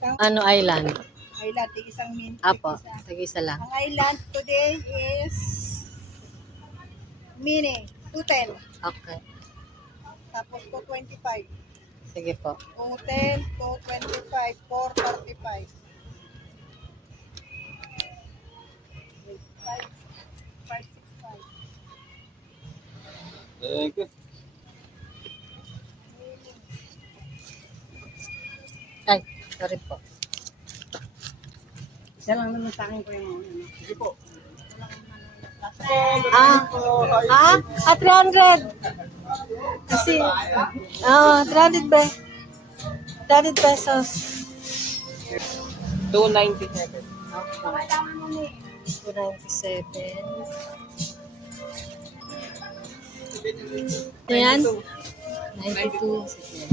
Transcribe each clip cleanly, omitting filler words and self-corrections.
Ano island? Island, isang min. Apo, tag-isa lang. Ang island today is mini, 210. Okay. Tapos 225. Sige po. 210, 225, 435. 565. Thank you. Ay, sorry po. Isa lang naman sa akin ko yung ano. Sige po. Ah, 300. Kasi, 300 ba? 300 pesos. 297. Okay. 297. Ayan? 92. Sige.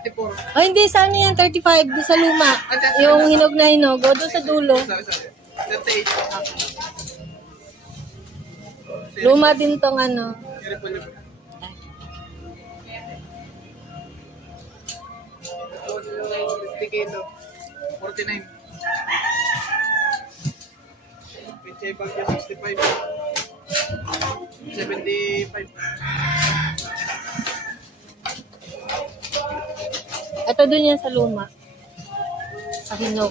54. Oh, hindi. Saan yan? 35. Doon sa luma. Yung hinog na hinog. O, doon sa dulo. 38. Luma din tong ano. Kilo. 49. Pichay bag niya 65. 75. Ito dun yan sa luma. Sa hinog.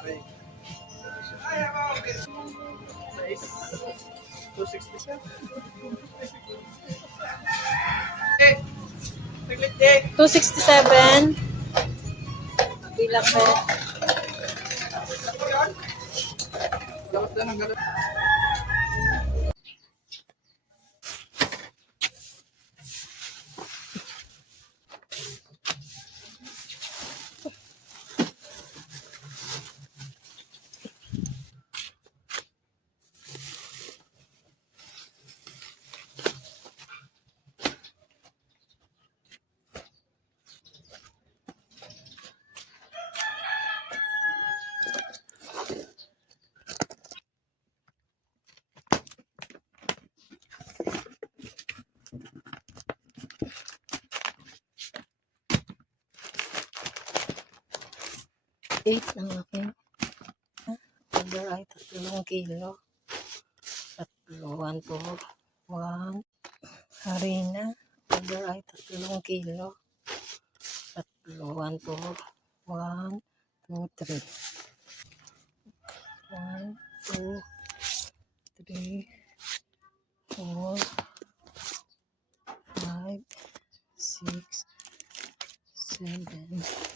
Aray. 260 siya. Eh! Saglit, Jake! 267. Bilang ba? Lawas na ng gano'n. Eight ang akin. Order ay 3 kilo. 1, 2, 1. Harina. Order ay 3 kilo. 1, 2, 1, 2, 3. 1, 2, 3, 4, 5, 6, 7,